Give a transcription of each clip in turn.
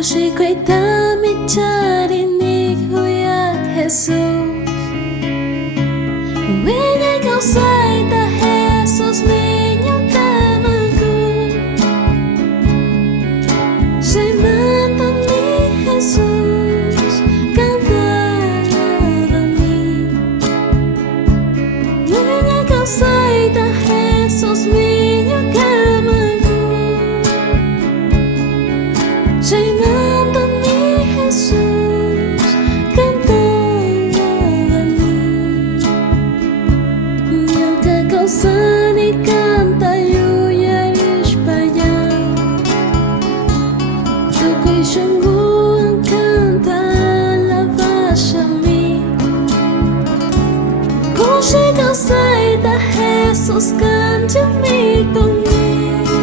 Kushi kuitami cari nikuyat Jesus. Winay kau saita Jesus minyong kamagu. Siya'y mantan ni Jesus, kantaran ni. Winay kau saita Jesus minyong kamagu. Siya'y mantan ni Jesus, kantaran ni. Sani canta yuya España. Tukoy sungguh canta la vasha mi. Kushi kau saita Jesus canta mi conmigo.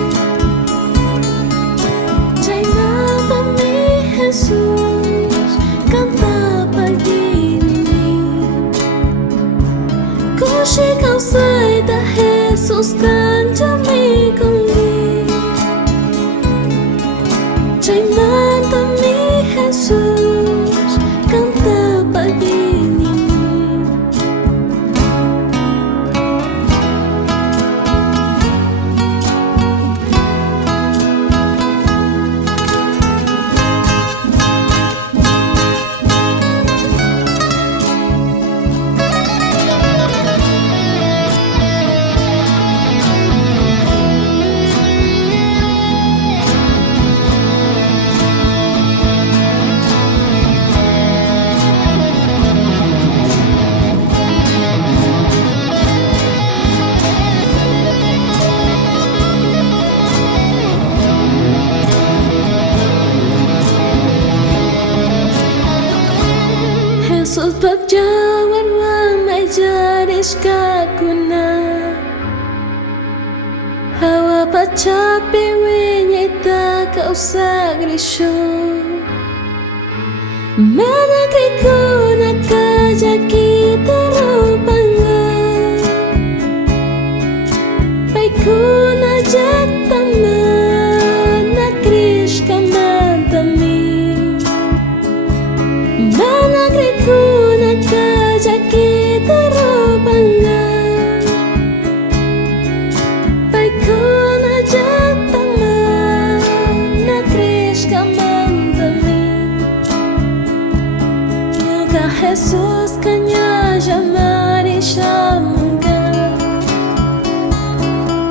Chay nada mi Jesus canta pagini mi. Kushi kau saita Jesus cántame conmigo. Chay manda mi Jesus, canta pagini mi. Jesus pagjawan may jadis kakuna. Hawa pacapi winya ita kausag risyo. Managri ko na kajakita rupanga. Pai ko na jatana na krish kamantami. Managri ko na kajakita rupanga. Pai ko na jatana na krish kamantami. Nyoka Jesus kanya jamari shamunga.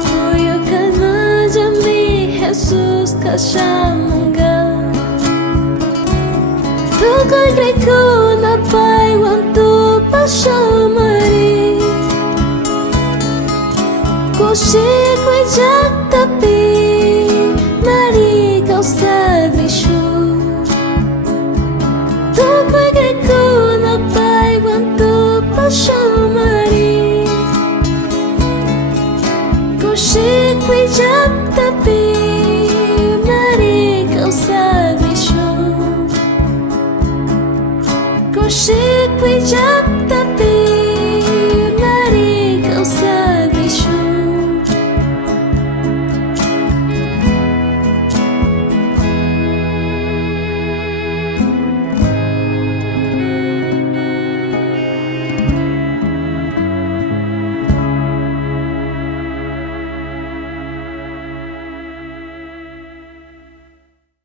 Uyo kalma jami Jesus kashamunga. Tukoy greko na pai wanto pashamari. Kushi ko'y jak tapi mari kau sagrisyo. Tukoy greko na pai wanto pashamari. Kushi ko'y jak